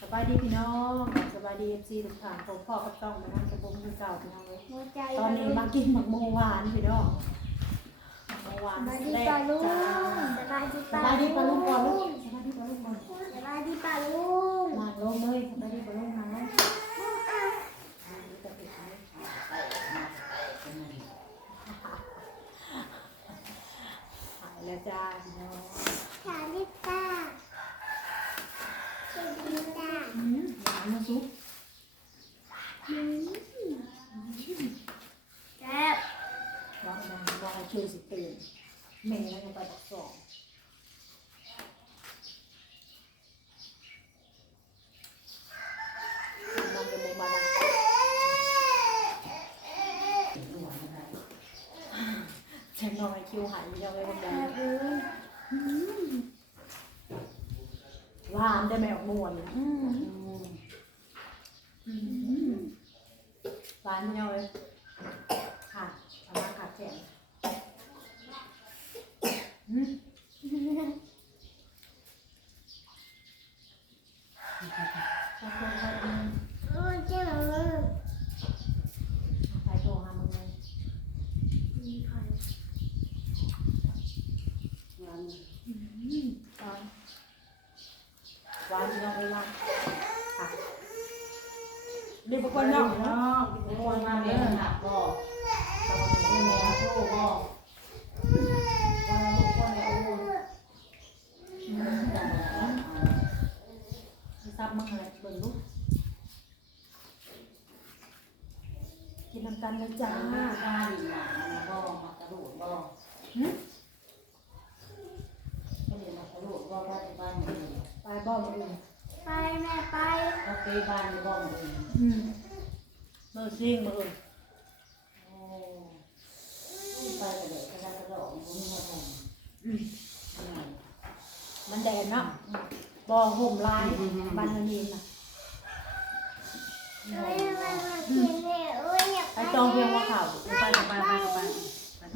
สบายดีพี่น้องสบายดีเอฟซีทุกท่านผมพ่อก็ต้องมาทำกระบงคือเก่าพี่น้องเลยหัวใจตอนนี้มากินหมักโมหวานพี่น้องหมักโมหวานสบายดีแรกป่าลุงจ้าสบายดีสบายดีปลาลุงก่อนลูกสบายดีปลาลุงก่อนสบายดีป่าลุงนางลงเลยสบายดีปลาลุงนางลงหายแล้วจ้าพี่น้องสาลิตาสวัสดีจ้า อืมหวานนะ ซุปแซ่บวางนางวางคิวสิตื่นแม่แล้วยังไปตักสองนางเป็นโมบาลังเช็คน้อยคิวหายยังไงบ้างแซ่บเลยหวานได้ไหมออกมวนอืม หวานไม่เอาเลยขาดเอามาขาดแข็งอืมขอบคุณครับอืมโอ้ยเจ้าเลยไปโทรหามึงดีใครหวานหวานหวานไม่เอาเลยว่าค่ะรีบไปคนเนาะ นาะรีบไปคนมาเลยค่ะก็สวัสดีแม่โทรบอกว่าลูกคนเนี่ยโอ้ยซับมั่งเลยเบิ่งลูกกินน้ำตาลเลยจ้าบ้านหลังบ่มากระโดดบ่หึก็เลยมากระโดดบ่บ้านบ้านนี่ไปบ่มาอื่นไปแม่ไปก็ไปบ้านบ่เลยอืม เมื่อซิ่งมาอื่นโอ้ไปกระโดดกระโดดกระโดดบ่มีมาทำอืมอืมมันแดดเนาะบ่ห่มลายบันนานีน่ะเอ้ยมามากินเนี่ยโอ้ยอยากไปจองเพียงว่าเขาไปกับไปไปกับไป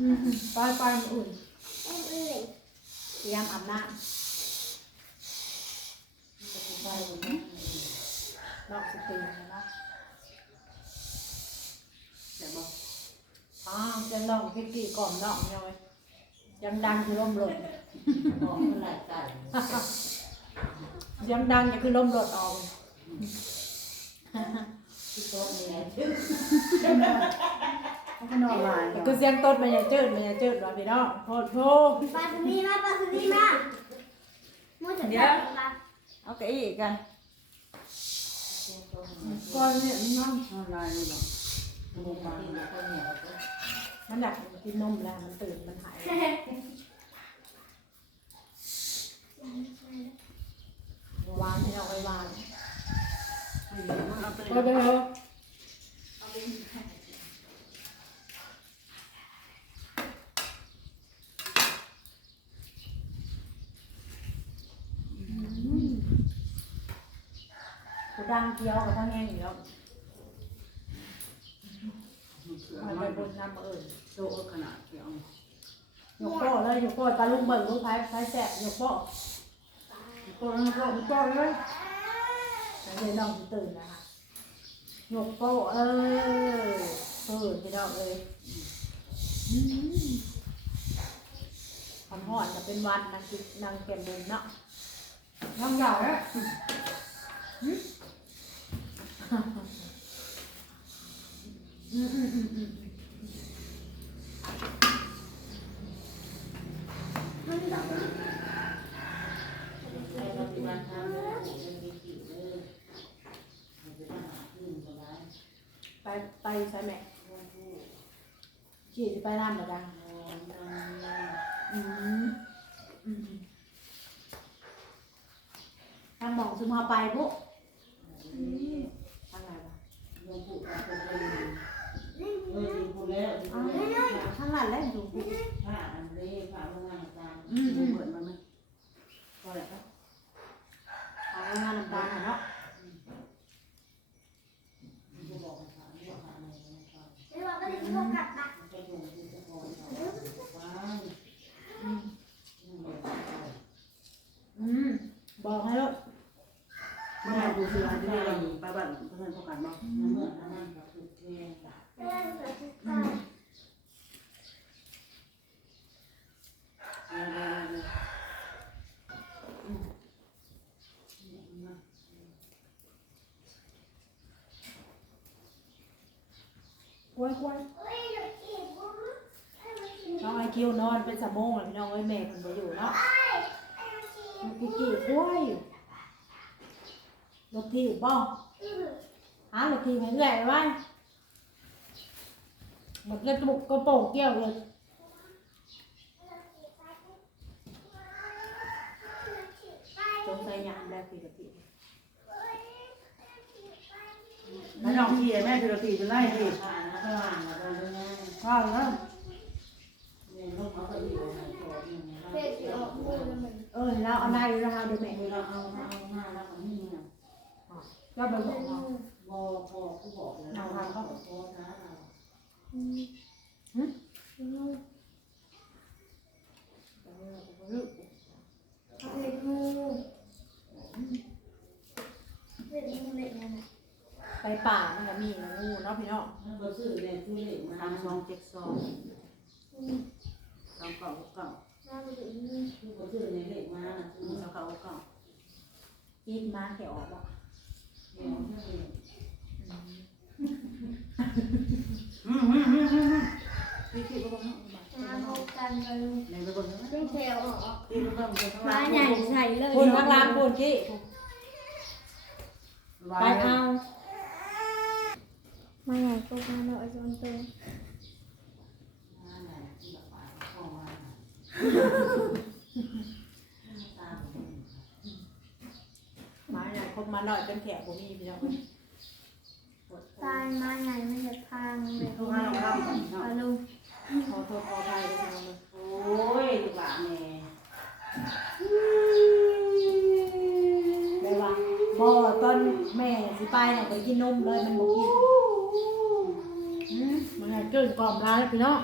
อืมไปไปมาอื่นอันอื่นเตรียมอาบน้ไปกับแม่ำนอกสตรีนะเนาะ แต่บ่อ้าวจะน้องพี่กี่ก่อนน้องยังไงยังดังคือลมหล่นบ่มันหลายไก่ยังดังอย่าคือลมหล่นออกที่โต๊ะนี่แหละชื่อเขาก็นอนหลายคือเสียงต้นมันอย่าจืดมันอย่าจืดว่ะพี่น้องโทษโทษปลาสนีมาปลาสนีมามูจะจับปลาเอาเก้าอี้กันโต๊ะนี่ก่อนเนี่ยน้องอะไรนี่บ่ มาที่คนเนี่ยก็มันอยากกินนมแล้วมันตื่นมันหายหวานพี่น้องไว้หวานเอาไปก็เด้อกูดังเคี้ยวกับทั้งแง่งอยู่แล้ว มันไปบนน้ำเอิญโต๊ะขนาดเดียวยกโป้เลยยกโป้ตาลุงเบิ่งลูกพายพายแสบยกโป้ยกโป้ยกโป้ยกโป้เลยแล้วเลยน้องตื่นนะคะยกโป้เออเออพี่น้องเลยคำหอดจะเป็นวันนางกินนางแก้มบุญเนาะน้องใหญ่เลย อืมอืมอืมอืมให้เราไปบ้านทำแล้วมันมีกี่เด้อให้ไปบ้านหาขึ้นก็ได้ไปไปใช่ไหมขี่จะไปน้ำเหรอจ๊ะโอ้ยนั่นอืมอืมทางหมองซึมพาไปพวกทางไหนวะ ลงผูกกับคนเลยเออดีพูดแล้วดี อ๋ พู อ ดแล้ว ทางหลังแล้วดูพวก ผ้าอันเล่ผ้าโรงงานอาจารย์ อืมอืม เปิดมาไหมพอแล้ว ทางงานน้ำตาลน่ะเนาะ กูบอกให้ผ้าบอกผ้าอะไรนะครับ เดี๋ยวเราก็จะพบกับปลา ไปอยู่ที่ตะกอนว้าว อืม นี่เลย อืมบอกให้ลูก เมื่อไหร่กูซื้ออันนี้ไปบ้านเพื่อนพวกกันบ้าง น้ำเมื่อน้ำมันก็คือแกงแบบ เล่นกับทุกคน กล้วยกล้วย เฮ้ยเดี๋ยวกินบุ้มให้มันกิน น้องไอ คิวนอนเป็นสมองเลยพี่น้องไอ้แม่คนบ่อยู่เนาะไอ้ไอ้มันกินมันกี่กี่กล้วยอยู่รถที่บ้องอือหารถที่ให้เอื่อยไว้หมดเลยตุกกระโปรงเกี่ยวเลยจงใจหยามได้คุยกับพี่แล้วน้องพี่แม่คือรถที่เป็นไรพี่ผ่านแล้วก็ผ่านแล้วก็เรื่องนั้นพ่อแล้วเนี่ยลูกเขาก็อยู่ในตัวนี่ไงเผ็ดออกมือแล้วมัน เออแล้วเอาได้แล้วเอาดูแม่เวลาเอาเอาหน้าแล้วก็นี่นะก็ไปบอกเราบอพอผู้บอกเลยเราเขาบอกนะเราอืมอืมเอานั่นน่ะไปป่ามันก็มีนะงูเนาะพี่น้องถ้าเราซื้อเนี่ยคือเล็กมาทำซองเจ็ดซอง อืมสองเก่าหกเก่าน่าจะเป็นงูคือเราซื้อเนี่ยเหล็กมาอืมสองเก่าหกเก่ายีดมาแถวออกบ่เดี๋ยวให้อืมอืมอืมอืมพี่พี่ก็บอกเนาะมาพบกันเลยไหนไปบอกเนาะขึ้นแถวออกพี่ก็บอกข้างมาล่างใหญ่ใส่เลยคนข้างล่างคนกี้ไปเอามาใหญ่พวกมาหน่อยจนตัว หน้าไหนที่แบบว่าเข้ามาตา มาเนี่ยคนมาหน่อยจนแขกผมมีพี่น้องตายมาใหญ่ไม่จะพังเลยทุกข้างข้างเอาลุงขอโทษขออภัยด้วยพี่น้องเลยโอ้ยลูกหลานแม่ได้ว่าบ่ตอนแม่สิไปน่ะก็กินนมเลยมันบ่กินอืมมันให้เกินกล่อมร้ายพี่น้อง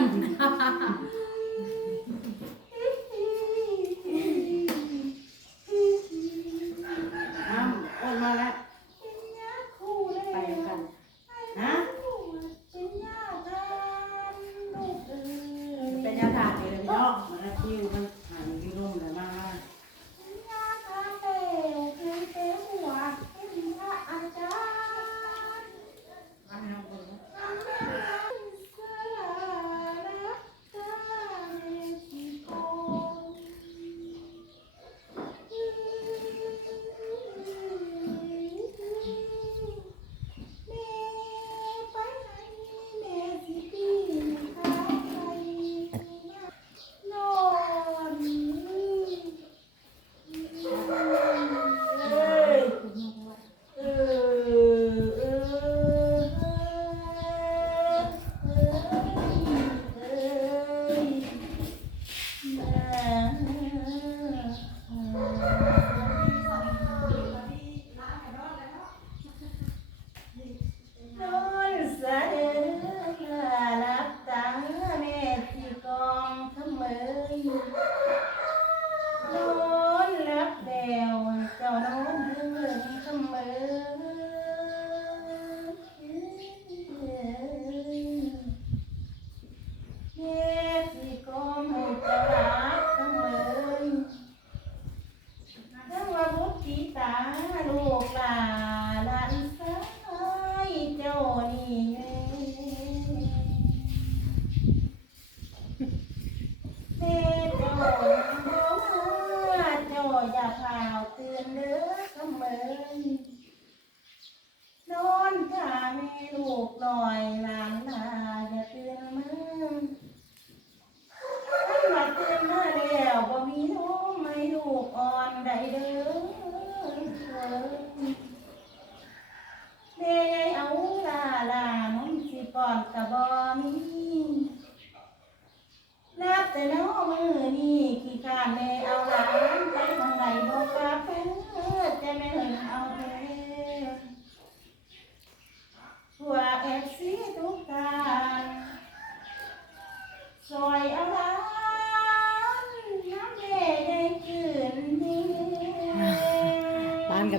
嗯哈哈哈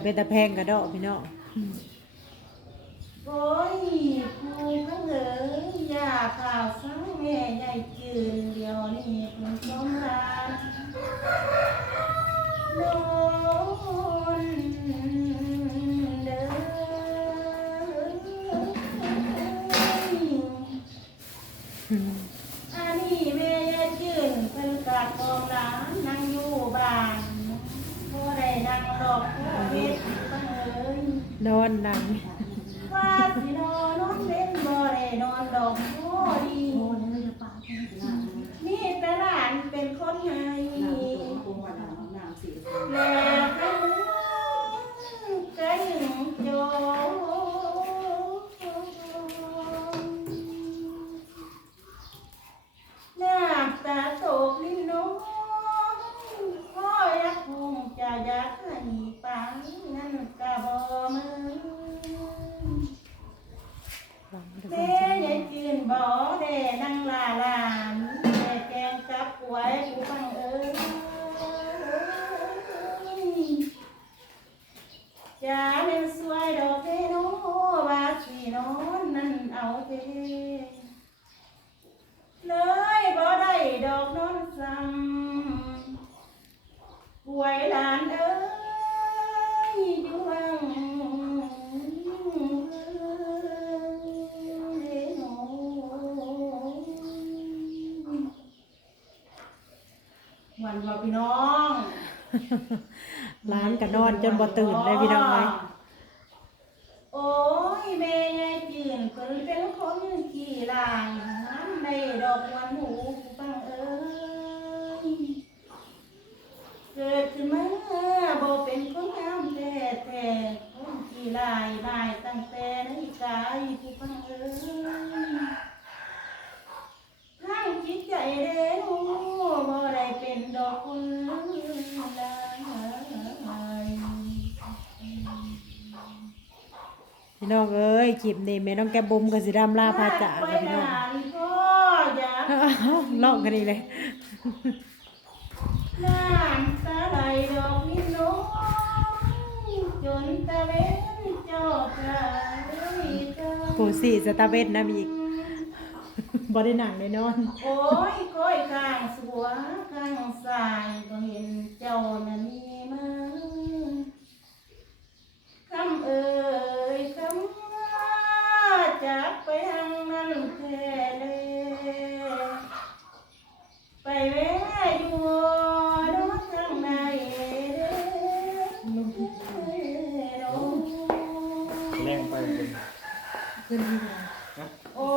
เป็นตะแพงกระดอกพี่น้องโอ้ยผู้พังเอ๋ยอย่าข่าวซ้ำแม่ใหญ่จืนเดียวนี่คุณต้องรัก งกับก วันว่าพี่น้องร้านกันอนจนบ่ตื่นเลยพี่น้องเอ้ยโอ้ยแม่ยายจืนเพิ่นเป็นคนขี้ลายน้ำในดอกวันหูฟังเอ้ยเกิดขึ้นมาบ่เป็นคนงามแท้แท้ๆคนขี้ลายบายตั้งแต่ในกายผู้ฟังเอ้ย ทางจิตใจเด้อบ่ได้เป็นดอกกุหลาบ พี่ น้องเอ้ยคลิปนี้แม่น้องแกบุมก็สิรำลาพาจ่ากับพี่น้องนานพ่อกกันอีกเลยน้ำตาไหลดอกนิ้น้องจนตะเวนจอดไหลกันผู้สี่สตาร์เวทน้ำอีกบ่ได้หนังได้นอน โอ้ยก้อยข้างสัวข้างซ้ายบ่เห็นเจ้าน่ะมีมือคำเอ่ยำว่าจากไปทางนั้นแท้เลยไปแวะอยู่รถทางใดเด้อแรงไปเป็นโอ้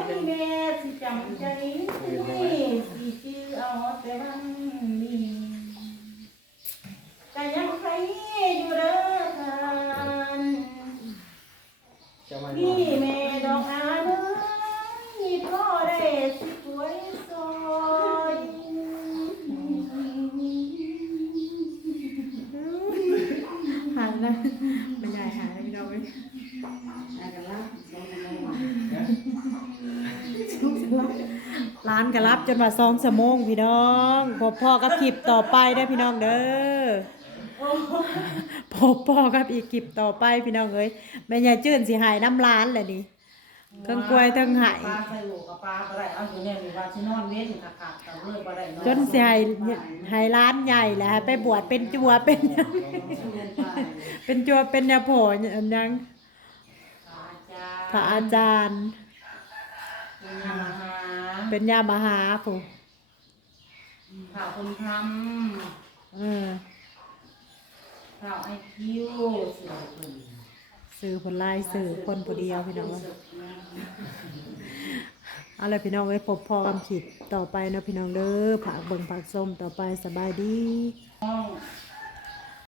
ยแม่สิจำใจสิชื่อเอาแต่วันนี้ก็ยังใครอยู่เด้อท่าน จะมา นี่แม่ดอกอาเอ้ยพ่อได้สิสวยซอย หายนะมันใหญ่หายพี่น้องเอ้ย ร้านก็รับจนว่าสองชั่วโมงพี่น้องพบพ่อกับคลิปต่อไปได้พี่น้องเด้อพบพ่อกับอีกคลิปต่อไปพี่น้องเอ้ยแม่ยายจื้นสิหายน้ำร้านแหละนี่เครื่องกล้วยเครื่องหายปลาใส่หูกับปลาก็ได้เอาอยู่เนี่ยมีว่าที่นอนเว้นค่ะค่ะแต่เมื่อด้นอนจนสิหายหายร้านใหญ่แหละไปบวชเป็นจัวเป็น เป็นจัวเป็นยาโผอันยัง พระอาจารย์ เป็นยามหาเป็นยามหาผู้ข่าวคนทเออำข่าวไอคิวเสือคนสื่อผลลายสื่อคนผู้เดียวพี่น้องเอ้ยเอาละพี่น้องเอ้ยพบพอกันขีดต่อไปเนาะพี่น้องเด้อผักเบิ่งผักส้มต่อไปสบายดีน้อง